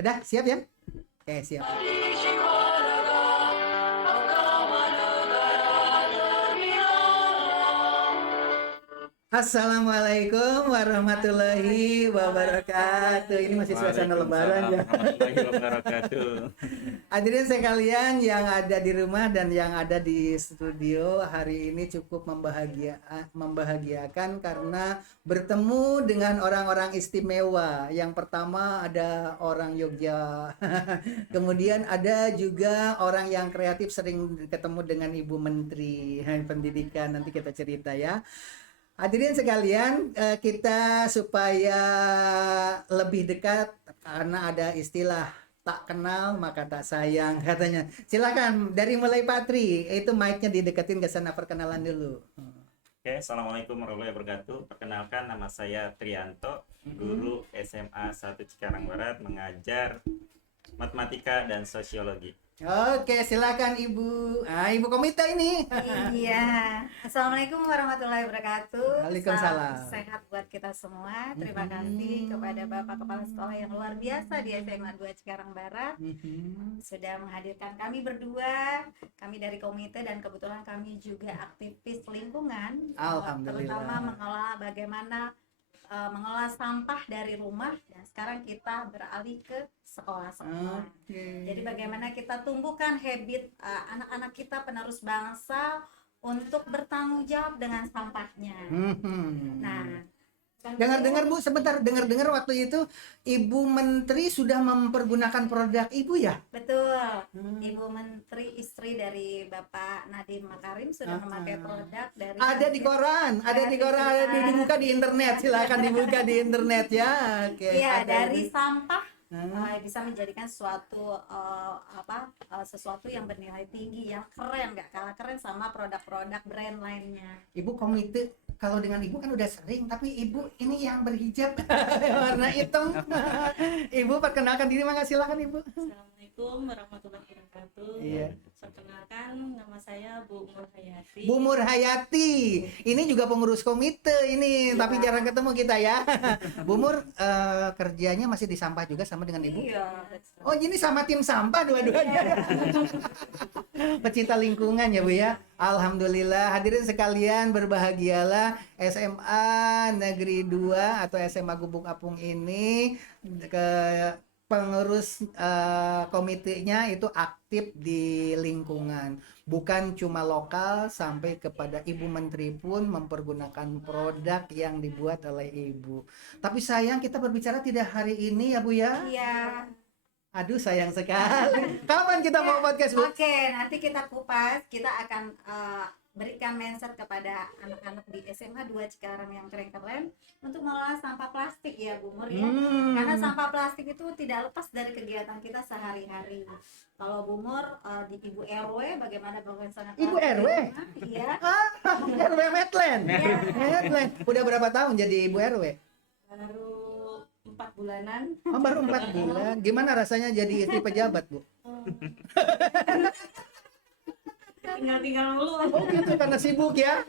Udah siap ya? Oke, siap. Assalamualaikum warahmatullahi wabarakatuh. Ini masih suasana lebaran Waalaikumsalam ya. warahmatullahi wabarakatuh. Hadirin sekalian yang ada di rumah dan yang ada di studio, hari ini cukup membahagiakan karena bertemu dengan orang-orang istimewa. Yang pertama ada orang Yogyakarta. Kemudian ada juga orang yang kreatif, sering ketemu dengan Ibu Menteri Pendidikan. Nanti kita cerita ya. Hadirin sekalian, kita supaya lebih dekat karena ada istilah tak kenal maka tak sayang katanya. Silakan dari mulai Patri, itu mic-nya dideketin ke sana, perkenalan dulu. Oke, Assalamualaikum warahmatullahi wabarakatuh. Perkenalkan, nama saya Trianto, guru SMA 1 Cikarang Barat, mengajar matematika dan sosiologi. Oke, silakan Ibu. Ibu komite ini. Iya. Assalamualaikum warahmatullahi wabarakatuh. Waalaikumsalam. Salam sehat buat kita semua. Terima kasih kepada Bapak Kepala Sekolah yang luar biasa di SMA 2 Cikarang Barat sudah menghadirkan kami berdua. Kami dari komite dan kebetulan kami juga aktivis lingkungan. Alhamdulillah. Terutama mengelola sampah dari rumah, dan sekarang kita beralih ke sekolah-sekolah. Jadi bagaimana kita tumbuhkan habit anak-anak kita penerus bangsa untuk bertanggung jawab dengan sampahnya. Nah, Dengar-dengar Bu, sebentar, dengar-dengar waktu itu Ibu Menteri sudah mempergunakan produk Ibu ya? betul, Ibu Menteri istri dari Bapak Nadiem Makarim sudah memakai produk dari Ada di koran, ada dibuka di internet, silakan dibuka di internet ya. Oke. Iya, ada dari di- sampah bisa menjadikan sesuatu yang bernilai tinggi, yang keren, nggak kalah keren sama produk-produk brand lainnya. Ibu komite, kalau dengan Ibu kan udah sering, tapi Ibu ini yang berhijab warna hitam. Ibu perkenalkan diri, mangga silakan Ibu. Assalamualaikum warahmatullahi wabarakatuh. Iya. Perkenalkan, nama saya Bu Nur Hayati. Bu Murhayati, ini juga pengurus komite ini, tapi jarang ketemu kita ya. Bu Mur, kerjanya masih di sampah juga sama dengan Ibu? Iya. Oh, ini sama tim sampah dua-duanya. Pecinta lingkungan ya Bu ya. Alhamdulillah, hadirin sekalian berbahagialah, SMA Negeri 2 atau SMA Gubuk Apung ini ke pengurus komitenya itu aktif di lingkungan, bukan cuma lokal, sampai kepada Ibu Menteri pun mempergunakan produk yang dibuat oleh Ibu. Tapi sayang kita berbicara tidak hari ini ya Bu ya. Iya. Aduh sayang sekali. Kapan kita mau podcast Bu? Oke, nanti kita kupas, kita akan berikan mindset kepada anak-anak di SMA 2 Cikarang yang keren-keren untuk mengelola sampah plastik ya Bu Mur ya. Karena sampah plastik itu tidak lepas dari kegiatan kita sehari-hari. Kalau Bu Mur di Ibu RW bagaimana sangat Ibu RW? Iya. RW Medland. Iya. Medland. Udah berapa tahun jadi Ibu RW? Baru 4 bulanan. Oh, baru 4 bulan. Gimana rasanya jadi istri pejabat, Bu? Tinggal dulu. Oh gitu, karena sibuk ya.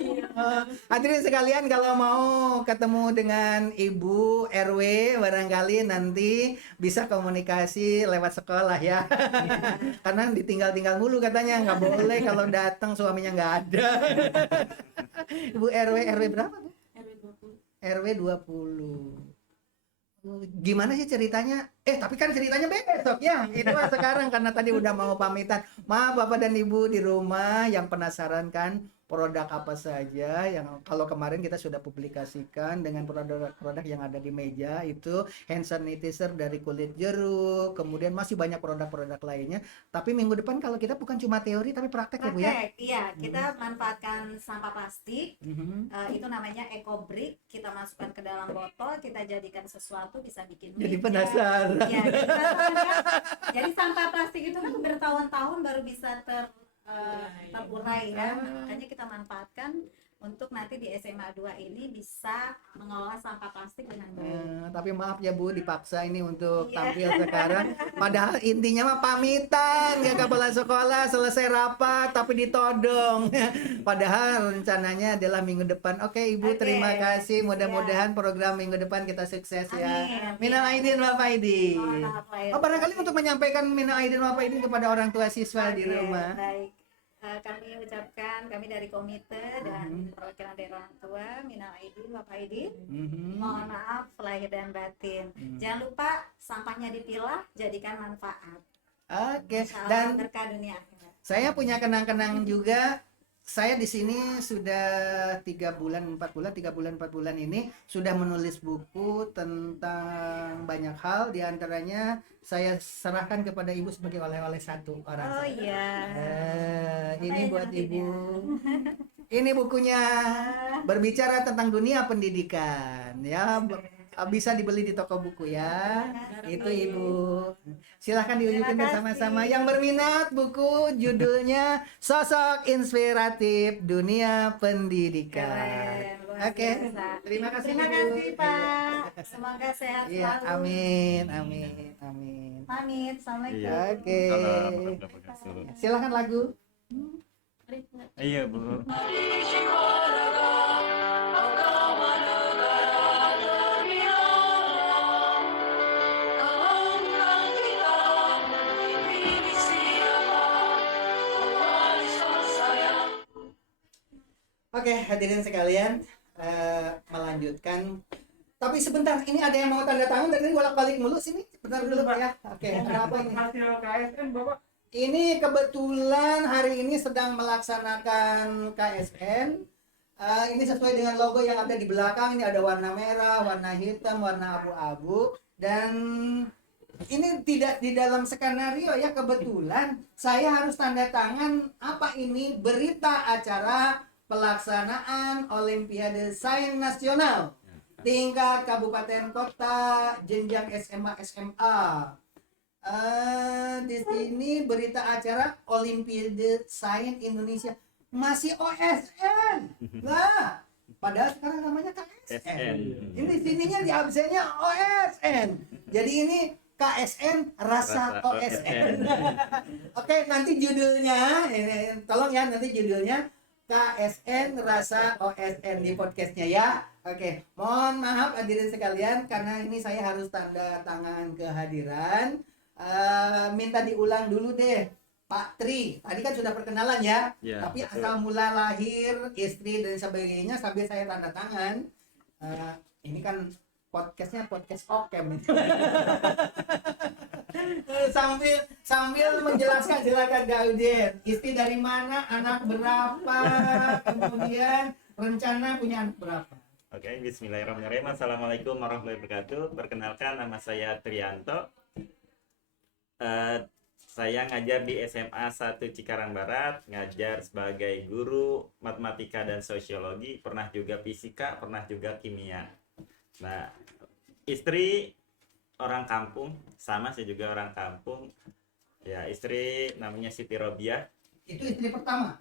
Hadirin sekalian, kalau mau ketemu dengan Ibu RW barangkali nanti bisa komunikasi lewat sekolah ya. Karena ditinggal-tinggal mulu katanya, nggak boleh kalau datang suaminya nggak ada. Ibu RW berapa Bu? RW 20. RW 20. Gimana sih ceritanya? Tapi kan ceritanya besok ya. Itu mah sekarang karena tadi udah mau pamitan. Maaf Bapak dan Ibu di rumah yang penasaran kan produk apa saja yang kalau kemarin kita sudah publikasikan dengan produk-produk yang ada di meja itu hand sanitizer dari kulit jeruk, kemudian masih banyak produk-produk lainnya. Tapi minggu depan kalau kita bukan cuma teori tapi praktek ya Bu ya. Iya, kita manfaatkan sampah plastik. Itu namanya eco brick. Kita masukkan ke dalam botol, kita jadikan sesuatu, bisa bikin Jadi meja. penasaran. Iya, jadi penasaran kan? Jadi sampah plastik itu kan bertahun-tahun baru bisa terurai kan. Makanya kita manfaatkan untuk nanti di SMA 2 ini bisa mengelola sampah plastik dengan baik. Tapi maaf ya Bu, dipaksa ini untuk Iya. tampil sekarang. Padahal intinya mah pamitan ke kepala sekolah selesai rapat tapi ditodong. Padahal rencananya adalah minggu depan. Oke Ibu, Oke, terima kasih. siap. Mudah-mudahan program minggu depan kita sukses ya. Amin. Minal aidin wal faidin. Mohon maaf lahir Barangkali batin. untuk menyampaikan minal aidin wal faidin kepada orang tua siswa di Oke, rumah. baik. Kami ucapkan, kami dari komite dan perwakilan dari orang tua, minal aidin wal faidin. Mhm. Mohon maaf lahir dan batin. Jangan lupa sampahnya dipilah, jadikan manfaat. Oke, Insya Allah dan berkah dunia akhirat. saya punya kenang-kenang juga. Saya di sini sudah 3 bulan, 4 bulan ini sudah menulis buku tentang banyak hal. Di antaranya saya serahkan kepada Ibu sebagai oleh-oleh satu orang. Oh iya. Ini Apa buat yang Ibu. nantinya? Ini bukunya berbicara tentang dunia pendidikan. Ya, bisa dibeli di toko buku ya. Itu Ibu. Silahkan diwujudkan Terima bersama-sama. kasih. Yang berminat buku judulnya Sosok Inspiratif Dunia Pendidikan. Keren, luar Oke, biasa. terima kasih. Terima Ibu. kasih Pak. Semoga sehat Iya, selalu. amin, amin, amin. Pamit. Assalamualaikum. Iya. Oke. Salam warahmatullahi wabarakatuh. Silahkan lagu. Iya Bu. Oke, hadirin sekalian, melanjutkan. Tapi sebentar, ini ada yang mau tanda tangan dari bolak-balik mulu sini. Bentar dulu Pak ya. Oke, ada apa ini? Hasil KSN Bapak. Ini kebetulan hari ini sedang melaksanakan KSN. Ini sesuai dengan logo yang ada di belakang. Ini ada warna merah, warna hitam, warna abu-abu. Dan ini tidak di dalam skenario ya, kebetulan saya harus tanda tangan apa ini berita acara pelaksanaan Olimpiade Sains Nasional tingkat kabupaten kota jenjang SMA SMA. Di sini berita acara Olimpiade Sains Indonesia masih OSN lah, padahal sekarang namanya KSN. SN. Ini sininya di absennya OSN, jadi ini KSN rasa Rasa OSN. Oke, nanti judulnya ini, tolong ya, nanti judulnya KSN rasa OSN di podcastnya ya. Oke, mohon maaf hadirin sekalian karena ini saya harus tanda tangan kehadiran. Minta diulang dulu deh, Pak Tri. Tadi kan sudah perkenalan ya, Ya, tapi betul. asal mula lahir, istri dan sebagainya sambil saya tanda tangan. Ini kan podcastnya podcast Okem. sambil menjelaskan, silakan Gaudien. Istri dari mana, anak berapa, kemudian rencana punya anak berapa. Oke, bismillahirrahmanirrahim. Assalamualaikum warahmatullahi wabarakatuh. Perkenalkan, nama saya Trianto. Saya ngajar di SMA 1 Cikarang Barat, ngajar sebagai guru matematika dan sosiologi, pernah juga fisika, pernah juga kimia. Nah, istri orang kampung, sama saya juga orang kampung. Ya, istri namanya Siti Robiah. Itu istri pertama.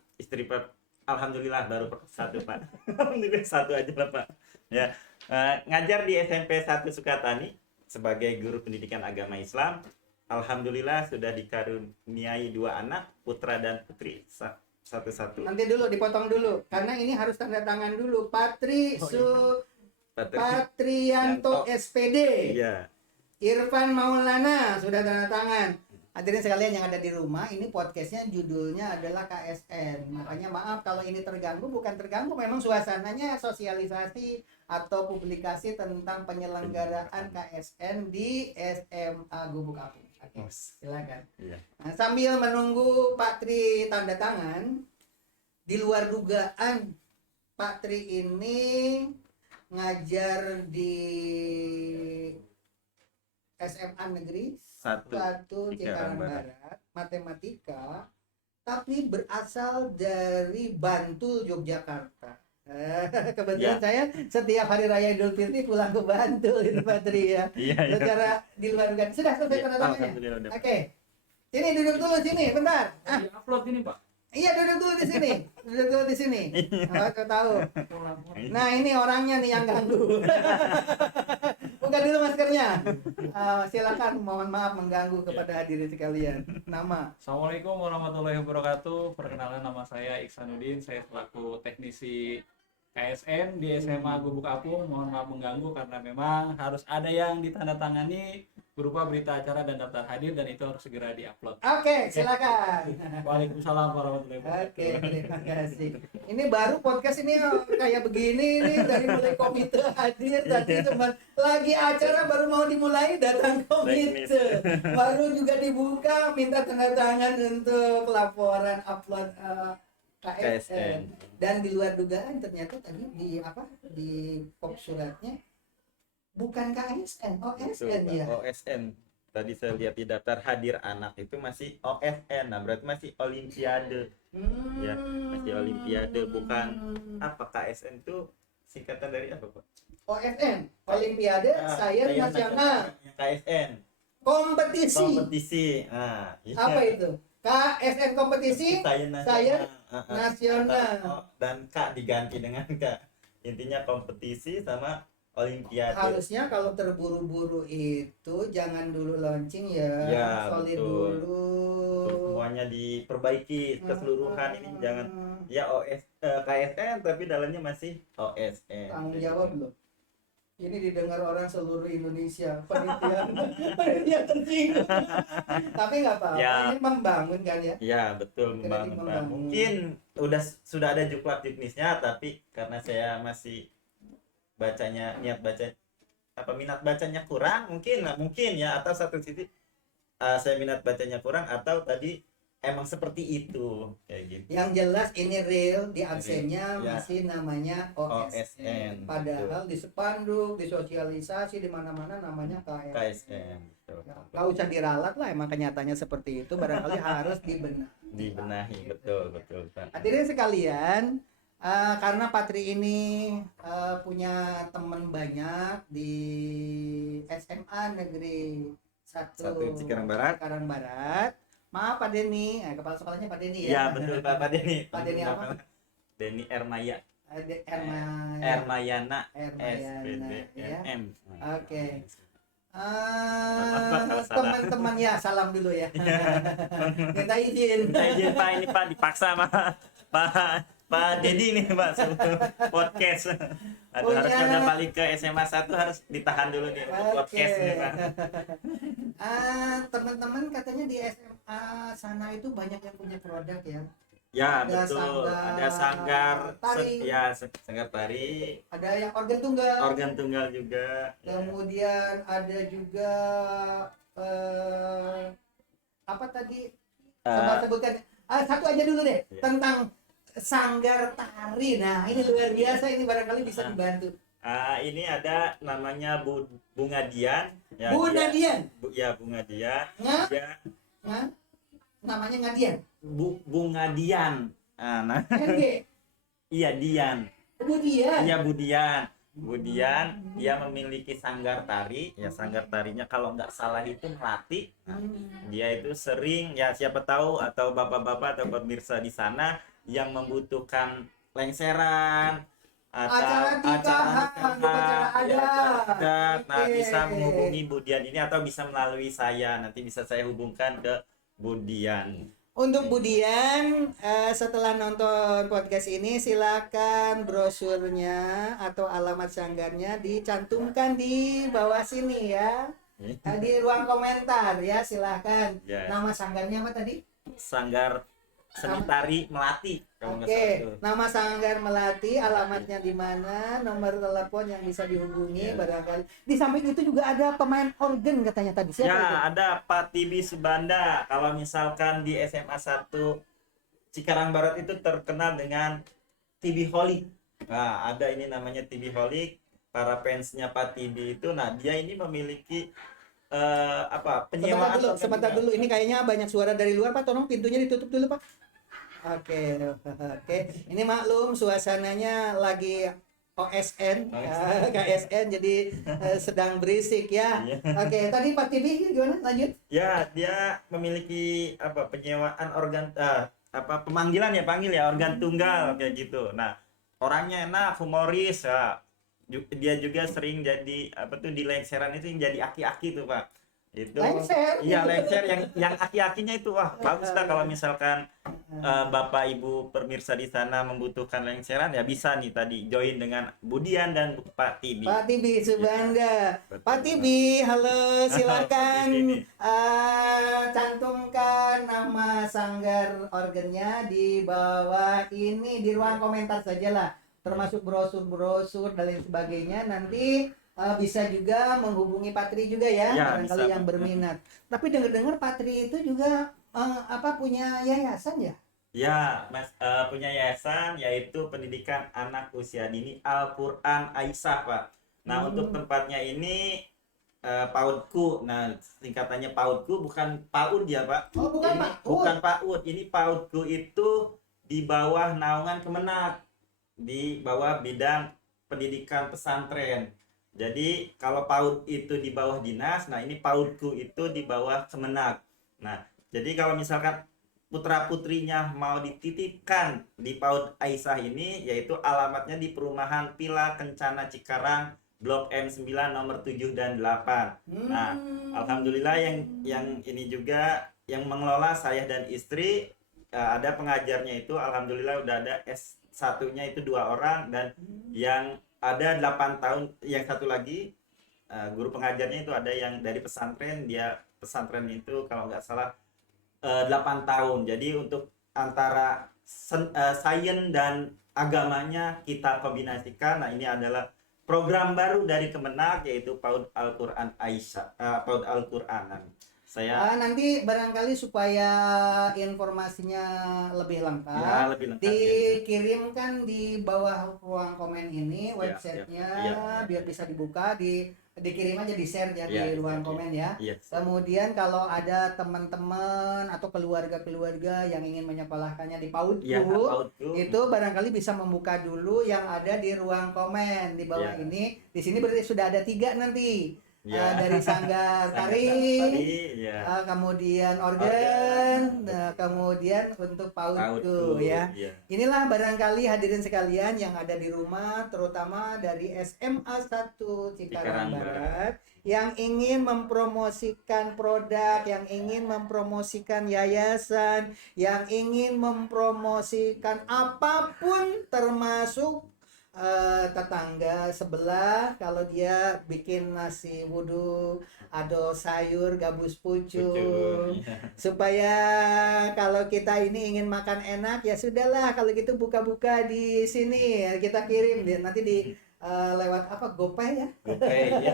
Alhamdulillah baru satu Pak. Alhamdulillah satu aja lah Pak. Ya, ngajar di SMP 1 Sukatani sebagai guru pendidikan agama Islam. Alhamdulillah sudah dikaruniai 2 anak, putra dan putri satu-satu. Nanti dulu dipotong dulu karena ini harus tanda tangan dulu. Patrianto SPD. Iya. Irfan Maulana sudah tanda tangan. Hadirin sekalian yang ada di rumah, ini podcastnya judulnya adalah KSN. Makanya maaf kalau ini terganggu, bukan terganggu, memang suasananya sosialisasi atau publikasi tentang penyelenggaraan KSN di SMA Gubuk Apung. Oke, silakan. Iya. Nah, sambil menunggu Pak Tri tanda tangan, di luar dugaan Pak Tri ini ngajar di SMA Negeri 1 Cikarang Barat, matematika, tapi berasal dari Bantul, Yogyakarta. Kebetulan Ya. saya setiap hari raya Idul Fitri pulang ke Bantul itu Pak Tri ya. Iya, iya. Secara di luar dugaan. Sudah selesai Ya, tanda tangannya. alhamdulillah udah. Oke. Sini duduk dulu sini, bentar. Di upload ini Pak. Iya, duduk dulu di sini. Duduk dulu di sini. Aku tahu. Nah, ini orangnya nih yang ganggu. Buka dulu maskernya. Silakan, mohon maaf mengganggu kepada hadirin sekalian. Nama. Assalamualaikum warahmatullahi wabarakatuh. Perkenalan, nama saya Iksanuddin. Saya selaku teknisi KSN di SMA Gubuk Apung. Mohon maaf mengganggu karena memang harus ada yang ditandatangani berupa berita acara dan daftar hadir, dan itu harus segera diupload. Oke, silakan. Waalaikumsalam warahmatullahi wabarakatuh. Oke, terima kasih. Ini baru podcast ini kayak begini nih, dari mulai komite hadir tadi cuma lagi acara baru mau dimulai datang komite. Baru juga dibuka minta tanda tangan untuk laporan upload KSN. Dan di luar dugaan ternyata tadi di pop suratnya bukan KSN, OSN ya. OSN. Tadi saya lihat di daftar hadir anak itu masih OSN. Nah, berarti masih Olimpiade. Ya, masih Olimpiade, bukan apa KSN itu singkatan dari apa, Pak? OSN, Olimpiade Sains Nasional. KSN. Kompetisi. Nah, iya. Apa itu? KSN kompetisi Sains Sains nasional. nasional. Dan K diganti dengan K. Intinya kompetisi sama Olimpiade. Harusnya kalau terburu-buru itu jangan dulu launching ya, Ya, solid betul. dulu. Semuanya diperbaiki keseluruhan, ini jangan ya KSN tapi dalamnya masih OSN. Tanggung jawab loh. Ini didengar orang seluruh Indonesia, panitia tersinggung. Tapi nggak apa-apa, Ya. ini membangun kan ya. Ya, betul, Kredit membangun, Pak. membangun. Mungkin sudah ada juklat teknisnya, tapi karena saya masih minat bacanya kurang, mungkin ya, atau satu sisi saya minat bacanya kurang, atau tadi emang seperti itu kayak gitu. Yang jelas ini real, di absennya Ya. masih namanya OSN. OSN, Padahal di spanduk, di sosialisasi, di mana-mana namanya KSN. KSN, betul. Gak usah diralat lah, emang kenyataannya seperti itu, barangkali harus Dibenahi, betul Pak. Hadirin sekalian, karena Patri ini punya teman banyak di SMA Negeri 1 Cikarang Barat. Maaf Pak Denny, kepala sekolahnya Pak Denny Ya, ya. betul Pak Denny. Pak Denny apa? Denny Ermaya. Ermayana. Ermayana, Ya. SPDMM. Oke. Salah. Teman-teman ya, salam dulu ya. Minta izin. Minta izin Pak, ini Pak dipaksa sama Pak Dedi nih Pak, sebelum podcast. Aduh, harusnya udah balik ke SMA 1, harus ditahan dulu nih untuk podcast nih Pak. Teman-teman katanya di SMA sana itu banyak yang punya produk ya. Ya, Ada betul. sanggar Ada sanggar tari. sanggar tari, Ada yang organ tunggal. organ tunggal juga. Kemudian ada juga apa tadi? Coba sebutkan. Satu aja dulu deh, Iya. tentang sanggar tari. Nah, ini luar biasa, ini barangkali bisa dibantu. Ini ada namanya Bunga Dian. Ya, Bu Nadian. Bunga Dian. Nga? Dia Namanya Ngadian. Bunga Dian. Nah, NG. iya Dian. Bu Dian. Iya Budian, dia memiliki sanggar tari. Ya, sanggar tarinya kalau nggak salah itu Melati. Nah, dia itu sering, ya siapa tahu, atau bapak-bapak atau pemirsa di sana yang membutuhkan lengseran atau Acara adat. nah Oke. bisa menghubungi Budian ini, atau bisa melalui saya, nanti bisa saya hubungkan ke Budian. Untuk Budian, setelah nonton podcast ini silakan brosurnya atau alamat sanggarnya dicantumkan di bawah sini ya. Di ruang komentar ya, silakan. Ya. Nama sanggarnya apa tadi? Sanggar Seni Tari Melati. kalau nggak Oke, salah itu. nama sanggar Melati, alamatnya di mana, nomor telepon yang bisa dihubungi Ya. barangkali. Di samping itu juga ada pemain organ katanya tadi. Siapa itu? Ya, ada Pak Tibi Subanda. Kalau misalkan di SMA 1 Cikarang Barat itu terkenal dengan Tibi Holik. Nah, ada ini namanya Tibi Holik. Para fansnya Pak Tibi itu, nah dia ini memiliki penyewaan. Sebentar dulu. Ini kayaknya banyak suara dari luar, Pak. Tolong pintunya ditutup dulu, Pak. Oke. Ini maklum suasananya lagi OSN, KSN, jadi sedang berisik ya. Oke, tadi Pak Tibi gimana? Lanjut. Ya, dia memiliki penyewaan organ apa pemanggilan ya, panggil ya, organ tunggal kayak gitu. Nah, orangnya enak, humoris ya. Dia juga sering jadi apa tuh di lengseran itu yang jadi aki-aki tuh Pak. Itu Lengser? iya, lengser yang aki-akinya itu wah bagus lah. Kalau misalkan Bapak Ibu pemirsa di sana membutuhkan lengseran ya bisa nih tadi join dengan Budian dan Pak Tibi. Pak Tibi Subangga. Betul. Pak Tibi, halo, silakan Di sini. cantumkan nama sanggar organnya di bawah ini, di ruang komentar saja lah, termasuk brosur-brosur dan lain sebagainya. Nanti bisa juga menghubungi Patri juga ya, Ya, barangkali bisa, yang Pak. berminat. Tapi dengar-dengar Patri itu juga punya yayasan ya? Ya, Mas, punya yayasan yaitu Pendidikan Anak Usia Dini Al-Quran Aisyah, Pak. Nah, untuk tempatnya ini PAUDku. Nah, singkatannya PAUDku, bukan PAUD ya, Pak. Oh, bukan Ini PAUD. bukan PAUD. Ini PAUDku itu di bawah naungan Kemenak, di bawah bidang pendidikan pesantren. Jadi, kalau PAUD itu di bawah dinas, nah ini PAUDku itu di bawah Kemenak. Nah, jadi kalau misalkan putra-putrinya mau dititipkan di PAUD Aisyah ini, yaitu alamatnya di Perumahan Pila Kencana Cikarang, Blok M9 nomor 7 dan 8. Nah, alhamdulillah yang ini juga yang mengelola saya dan istri, ada pengajarnya itu alhamdulillah udah ada S1-nya itu 2 orang, dan yang ada 8 tahun, yang satu lagi guru pengajarnya itu ada yang dari pesantren, dia pesantren itu kalau nggak salah 8 tahun. Jadi untuk antara sains dan agamanya kita kombinasikan. Nah, ini adalah program baru dari Kemenak, yaitu PAUD Al-Quran Aisyah, PAUD Al-Quranan. Saya Nanti barangkali supaya informasinya lebih lengkap, ya lebih lengkap ya. dikirimkan di bawah ruang komen ini websitenya, ya. biar bisa dibuka, dikirim aja, di share ya, Ya, di ruang ya. komen ya. Iya. Kemudian kalau ada teman-teman atau keluarga-keluarga yang ingin menyekolahkannya di PAUDku, Iya, PAUDku. itu barangkali bisa membuka dulu yang ada di ruang komen di bawah Ya. ini. Di sini berarti sudah ada 3 nanti. Ya. Dari sanggar Tari, tari, ya. kemudian organ, kemudian untuk PAUDku ya. Iya. Inilah barangkali hadirin sekalian yang ada di rumah, terutama dari SMA 1 Cikarang Cikarang Barat, yang ingin mempromosikan produk, yang ingin mempromosikan yayasan, yang ingin mempromosikan apapun, termasuk tetangga sebelah kalau dia bikin nasi wudhu, ada sayur gabus pucung, supaya kalau kita ini ingin makan enak, ya sudahlah kalau gitu buka-buka di sini, kita kirim nanti di lewat apa, GoPay ya. Oke, ya.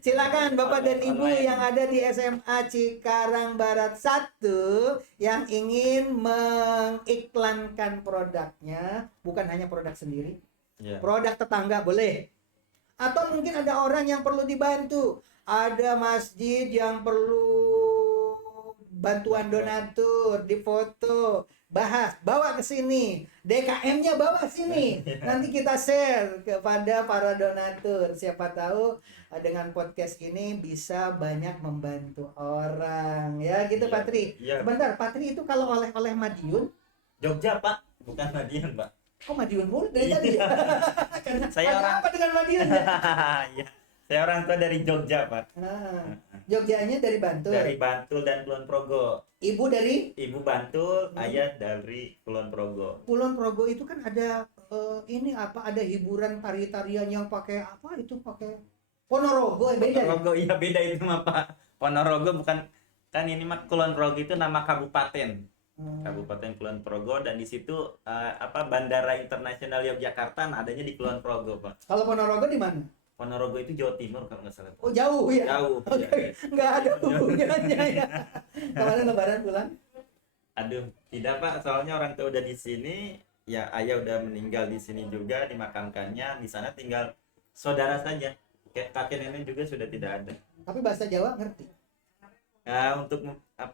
Silakan Bapak dan Ibu Online. yang ada di SMA Cikarang Barat 1 yang ingin mengiklankan produknya, bukan hanya produk sendiri, Ya. produk tetangga boleh. Atau mungkin ada orang yang perlu dibantu, ada masjid yang perlu bantuan donatur, difoto, bahas, bawa ke sini, DKM-nya bawa sini, nanti kita share kepada para donatur. Siapa tahu dengan podcast ini bisa banyak membantu orang, ya gitu. Iya. Patri. Iya. Sebentar, Patri itu kalau oleh-oleh Madiun, Jogja, Pak, bukan Madiun, Pak. kok Madiun mulu dari tadi ya? Karena Saya ada orang- apa dengan Madiun ya? Iya. Saya orang tua dari Jogja, Pak. Jogjanya dari Bantul, Dari Bantul dan Kulon Progo. ibu dari Ibu Bantul, ayah dari Kulon Progo. Kulon Progo. Itu kan ada ini apa, ada hiburan tari-tarian yang pakai apa itu, pakai Ponorogo, beda ya? Ponorogo, iya beda itu mah, Pak. Ponorogo bukan, kan ini mah Kulon Progo itu nama kabupaten. Kabupaten Kulon Progo, dan di situ Bandara Internasional Yogyakarta, nah, adanya di Kulon Progo, Pak. Kalau Ponorogo di mana? Ponorogo itu Jawa Timur kalau nggak salah. Oh, jauh ya? Jauh. Oke, Ya. nggak ada hubungannya ya. Kemarin Lebaran pulang? Aduh, tidak, Pak. Soalnya orang tua udah di sini, ya ayah udah meninggal di sini juga, dimakamkannya di sana, tinggal saudara saja. Kayak kakek nenek juga sudah tidak ada. Tapi bahasa Jawa ngerti? Nah, untuk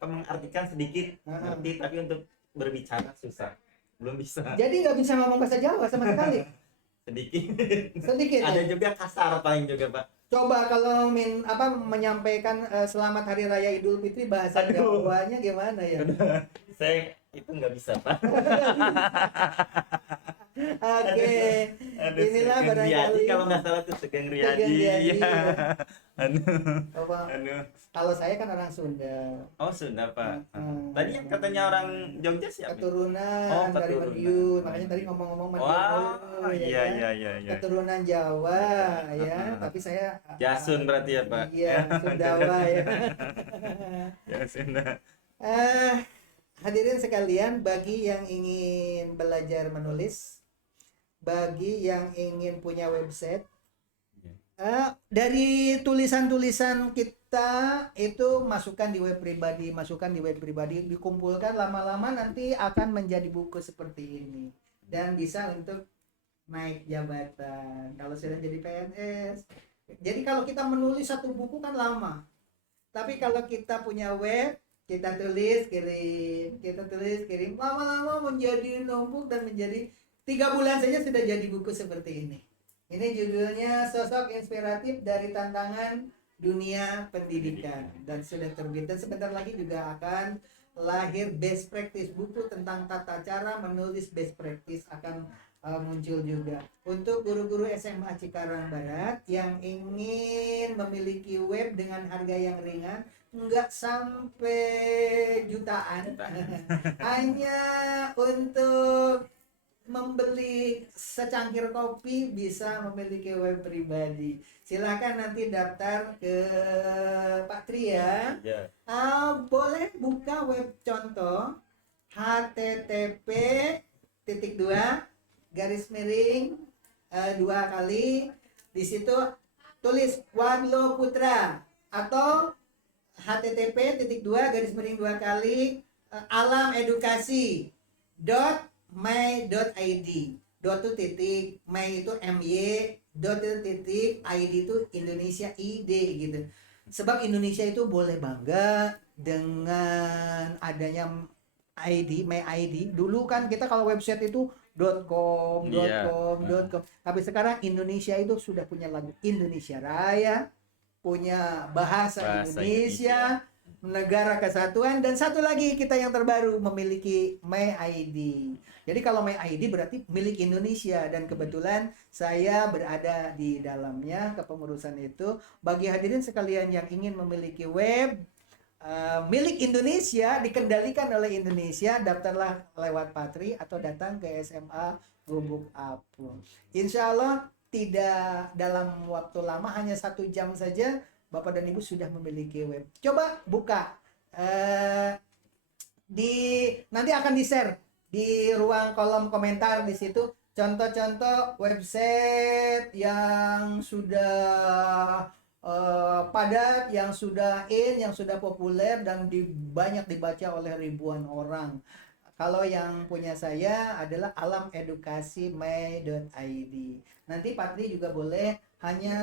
mengartikan sedikit ngerti, tapi untuk berbicara susah, belum bisa. Jadi nggak bisa ngomong bahasa Jawa sama sekali? Sedikit. Sedikit ya? Ada juga kasar paling juga, Pak. Coba kalau menyampaikan selamat Hari Raya Idul Fitri, bahasa Aduh. Jawanya gimana ya? Saya itu nggak bisa, Pak. Oke. Inilah Sugeng Riyadi, barangkali kalau nggak salah tuh Sugeng Riyadi. Sugeng Riyadi, Iya. ya. Anu, Apa? anu. Kalau saya kan orang Sunda. Oh, Sunda, Pak. Hmm. Tadi yang katanya orang Jogja siapa? Keturunan Oh, dari keturunan. Madiun, makanya tadi ngomong-ngomong Madiun Wah, dulu, ya iya, kan? iya, iya, iya. Keturunan Jawa ya, Heeh. tapi saya Jasun berarti ya, Pak? Iya, Sundawa ya. Ya, Sunda. Eh, hadirin sekalian, bagi yang ingin belajar menulis, bagi yang ingin punya website, dari tulisan-tulisan kita itu masukkan di web pribadi, dikumpulkan lama-lama nanti akan menjadi buku seperti ini dan bisa untuk naik jabatan kalau sudah jadi PNS. Jadi kalau kita menulis satu buku kan lama, tapi kalau kita punya web, kita tulis kirim, lama-lama menjadi numpuk dan menjadi 3 bulan saja sudah jadi buku seperti ini. Ini judulnya Sosok Inspiratif dari Tantangan Dunia Pendidikan, dan sudah terbit, dan sebentar lagi juga akan lahir best practice, buku tentang tata cara menulis best practice akan muncul juga untuk guru-guru SMA Cikarang Barat yang ingin memiliki web dengan harga yang ringan, nggak sampai jutaan, hanya untuk membeli secangkir kopi bisa memiliki web pribadi. Silakan nanti daftar ke Pak Tri ya. Ya. Boleh buka web contoh http://2 di situ tulis Wadlo Putra atau http://2 alamedukasi.my.id. Dot itu titik, my itu my, dot itu titik, id itu Indonesia ID gitu. Sebab Indonesia itu boleh bangga dengan adanya ID, my ID. Dulu kan kita kalau website itu .com, Iya. .com. Tapi sekarang Indonesia itu sudah punya lagu Indonesia Raya, punya bahasa Indonesia, negara kesatuan, dan satu lagi kita yang terbaru memiliki My ID. Jadi kalau My ID berarti milik Indonesia, dan kebetulan saya berada di dalamnya kepengurusan itu. Bagi hadirin sekalian yang ingin memiliki web milik Indonesia, dikendalikan oleh Indonesia, daftarlah lewat Patri atau datang ke SMA Gubuk Apung. Insya Allah tidak dalam waktu lama, hanya 1 jam saja Bapak dan Ibu sudah memiliki web. Coba buka, nanti akan di-share di ruang kolom komentar di situ contoh-contoh website yang sudah padat, yang sudah yang sudah populer dan banyak dibaca oleh ribuan orang. Kalau yang punya saya adalah alamedukasi.my.id. Nanti Patri juga boleh, hanya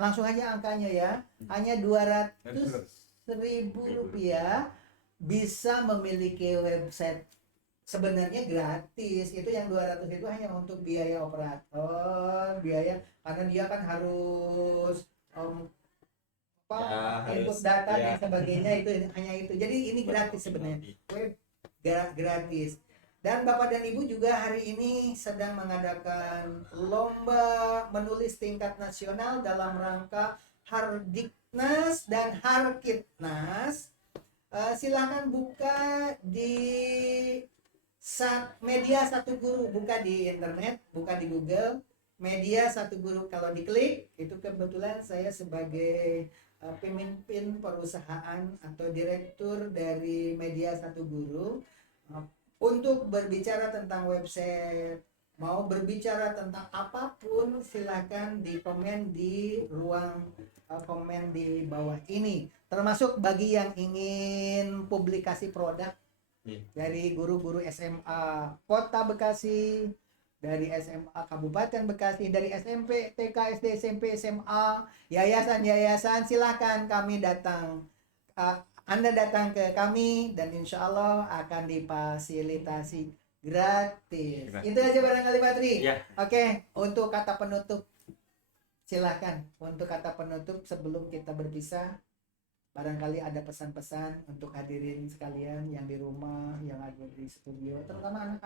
langsung aja angkanya ya, hanya 200.000 rupiah bisa memiliki website. Sebenarnya gratis, itu yang 200 itu hanya untuk biaya operator, biaya karena dia kan harus input data dan sebagainya, itu hanya itu. Jadi ini gratis sebenarnya, web gratis. Dan Bapak dan Ibu juga hari ini sedang mengadakan lomba menulis tingkat nasional dalam rangka Hardiknas dan Harkitnas. Silakan buka di media Satu Guru, buka di internet, buka di Google, media Satu Guru. Kalau diklik itu, kebetulan saya sebagai pemimpin perusahaan atau direktur dari media Satu Guru, untuk berbicara tentang website, mau berbicara tentang apapun, silakan di komen di ruang komen di bawah ini, termasuk bagi yang ingin publikasi produk dari guru-guru SMA Kota Bekasi, dari SMA Kabupaten Bekasi, dari SMP, TK, SD, SMP, SMA, yayasan-yayasan, silakan kami datang. Anda datang ke kami dan insya Allah akan difasilitasi gratis. Itu aja barangkali Patri. Ya. Oke, untuk kata penutup, silakan untuk kata penutup sebelum kita berpisah. barangkali ada pesan-pesan untuk hadirin sekalian yang di rumah, yang ada di studio, terutama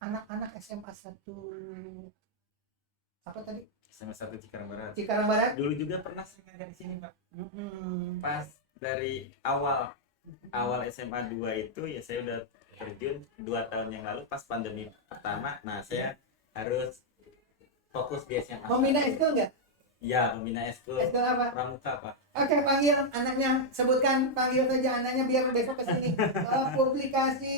anak-anak SMA 1 apa tadi? SMA 1 Cikarang Barat. Cikarang Barat. Dulu juga pernah saya ngajar di sini, Pak. Mm-mm. Pas dari awal SMA 2 itu ya saya udah terjun 2 tahun yang lalu pas pandemi pertama. Nah, saya harus fokus di SMA. Membina ekskul nggak? Ya, membina ekskul Ekskul apa? pramuka, Pak. Oke, panggil anaknya, panggil saja anaknya biar besok ke sini. Publikasi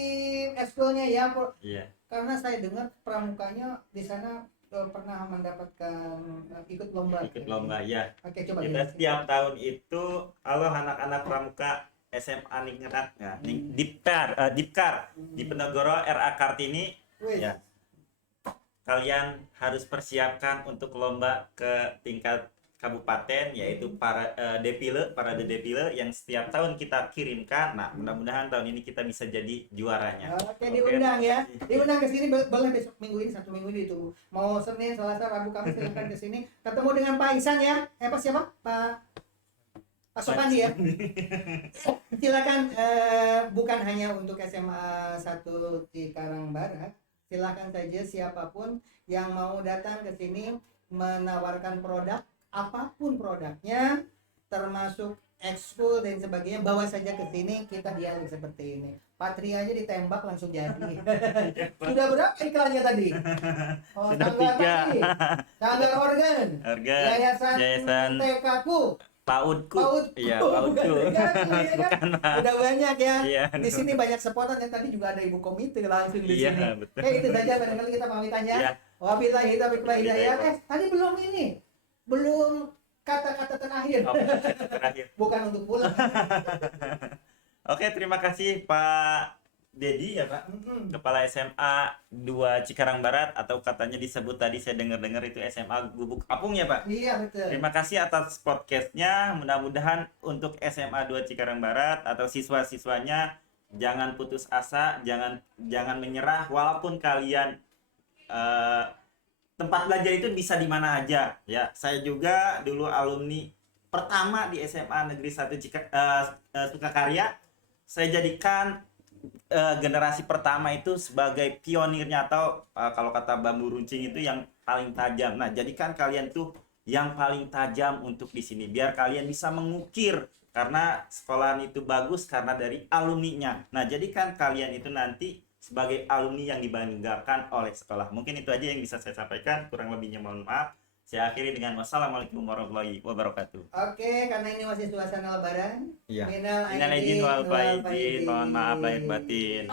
ekskulnya ya, Iya. karena saya dengar pramukanya di sana pernah mendapatkan ikut lomba. Ikut lomba ya. Oke, coba Kita jelasin. setiap tahun itu kalau anak-anak pramuka SMA Ningrat ya, Dipkar di Penogoro RA Kartini Wih, ya. Kalian harus persiapkan untuk lomba ke tingkat kabupaten yaitu parade defile yang setiap tahun kita kirimkan. Nah, mudah-mudahan tahun ini kita bisa jadi juaranya. Oke, diundang ya. Diundang ke sini boleh besok minggu ini, 1 minggu ini ditunggu. Mau Senin, Selasa, Rabu, Kamis silakan ke sini. Ketemu dengan Pak Ihsan ya. Pak siapa? Pak Sopandi ya. Silakan bukan hanya untuk SMA 1 Cikarang Barat. Silakan saja siapapun yang mau datang ke sini menawarkan produk, apapun produknya, termasuk ekskul dan sebagainya, bawa saja ke sini, kita dialog seperti ini. Patria aja ditembak langsung jadi. Sudah berapa iklannya tadi? Oh, Sudah tanggal 3. tadi. Sanggar organ. Harga Yayasan TK-ku. PAUDku. Iya, Bukan PAUDku. TK-ku, ya kan? Bukan, Pak. Udah banyak ya. Iya. Di sini banyak spotan ya, tadi juga ada ibu komite langsung di Iya, sini. betul. Itu saja barangkali kita pamitan ya. Iya. Wabillahi taufiq wal hidayah. Wabillahi. Tadi belum kata-kata terakhir. Oke, terakhir. Bukan untuk pulang. Oke, terima kasih Pak Dedi ya Pak. Kepala SMA 2 Cikarang Barat atau katanya disebut tadi saya dengar-dengar itu SMA Gubuk Apung ya Pak. Iya betul. Terima kasih atas podcastnya. Mudah-mudahan untuk SMA 2 Cikarang Barat atau siswa-siswanya jangan putus asa, jangan menyerah walaupun kalian tempat belajar itu bisa di mana aja ya. Saya juga dulu alumni pertama di SMA Negeri 1 Sukakarya. Saya jadikan generasi pertama itu sebagai pionirnya atau kalau kata bambu runcing itu yang paling tajam. Nah, jadikan kalian tuh yang paling tajam untuk di sini biar kalian bisa mengukir karena sekolahan itu bagus karena dari alumninya. Nah, jadikan kalian itu nanti sebagai alumni yang dibanggakan oleh sekolah. Mungkin itu aja yang bisa saya sampaikan, kurang lebihnya mohon maaf. Saya akhiri dengan wassalamualaikum warahmatullahi wabarakatuh. Oke, karena ini masih suasana lebaran. Iya. Minal Minal aidin wal faizin, mohon maaf lahir batin.